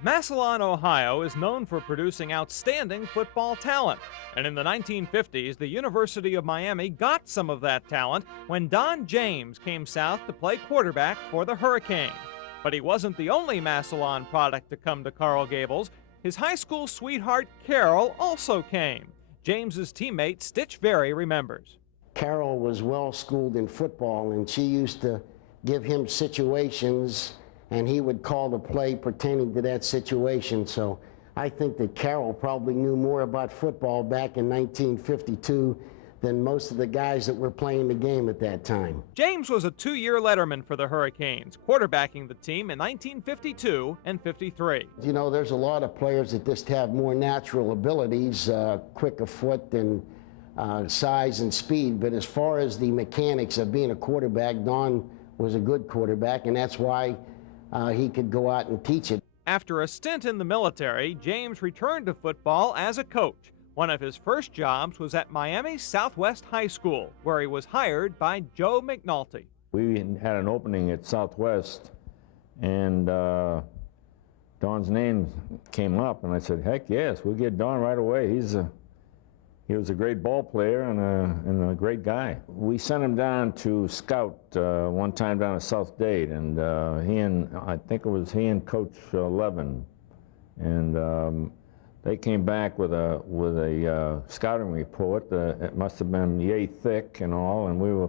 Massillon, Ohio is known for producing outstanding football talent. And in the 1950s, the University of Miami got some of that talent when Don James came south to play quarterback for the Hurricane. But he wasn't the only Massillon product to come to Coral Gables. His high school sweetheart, Carol, also came. James's teammate, Stitch Very, remembers. Carol was well schooled in football, and she used to give him situations, and he would call the play pertaining to that situation. So I think that Carol probably knew more about football back in 1952 than most of the guys that were playing the game at that time. James was a two-year letterman for the Hurricanes, quarterbacking the team in 1952 and 53. You know, there's a lot of players that just have more natural abilities, quick of foot and size and speed, but as far as the mechanics of being a quarterback, Don was a good quarterback, and that's why he could go out and teach it. After a stint in the military, James returned to football as a coach. One of his first jobs was at Miami Southwest High School, where he was hired by Joe McNulty. We had an opening at Southwest, and Don's name came up, and I said, heck yes, we'll get Don right away. He was a great ball player and a great guy. We sent him down to scout one time down at South Dade, and I think it was he and Coach Levin, and they came back with a scouting report. It must have been yay thick and all, and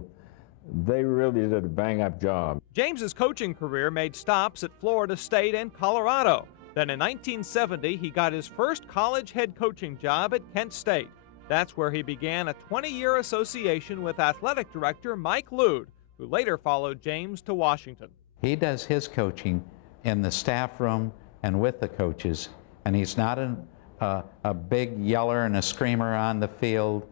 they really did a bang-up job. James's coaching career made stops at Florida State and Colorado. Then in 1970, he got his first college head coaching job at Kent State. That's where he began a 20-year association with athletic director Mike Lude, who later followed James to Washington. He does his coaching in the staff room and with the coaches, and he's not a big yeller and a screamer on the field.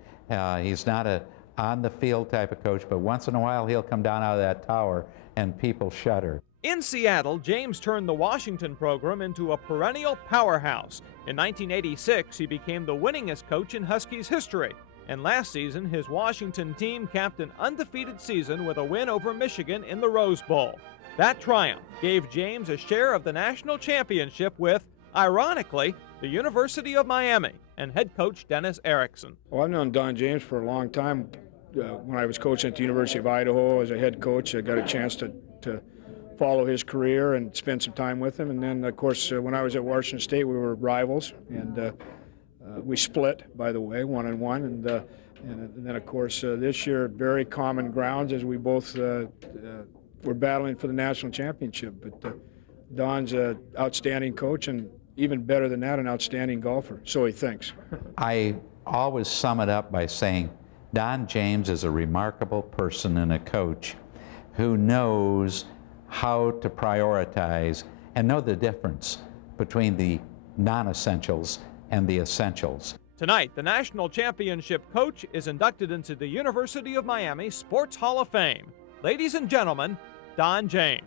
He's not a on-the-field type of coach, but once in a while he'll come down out of that tower and people shudder. In Seattle, James turned the Washington program into a perennial powerhouse. In 1986, he became the winningest coach in Huskies history. And last season, his Washington team capped an undefeated season with a win over Michigan in the Rose Bowl. That triumph gave James a share of the national championship with, ironically, the University of Miami and head coach Dennis Erickson. Well, I've known Don James for a long time. When I was coaching at the University of Idaho as a head coach, I got a chance to follow his career and spend some time with him. And then, of course, when I was at Washington State, we were rivals, and we split, by the way, 1-1. And then, of course, this year, very common grounds as we both were battling for the national championship. But Don's an outstanding coach, and even better than that, an outstanding golfer, so he thinks. I always sum it up by saying Don James is a remarkable person and a coach who knows how to prioritize and know the difference between the non-essentials and the essentials. Tonight, the national championship coach is inducted into the University of Miami Sports Hall of Fame. Ladies and gentlemen, Don James.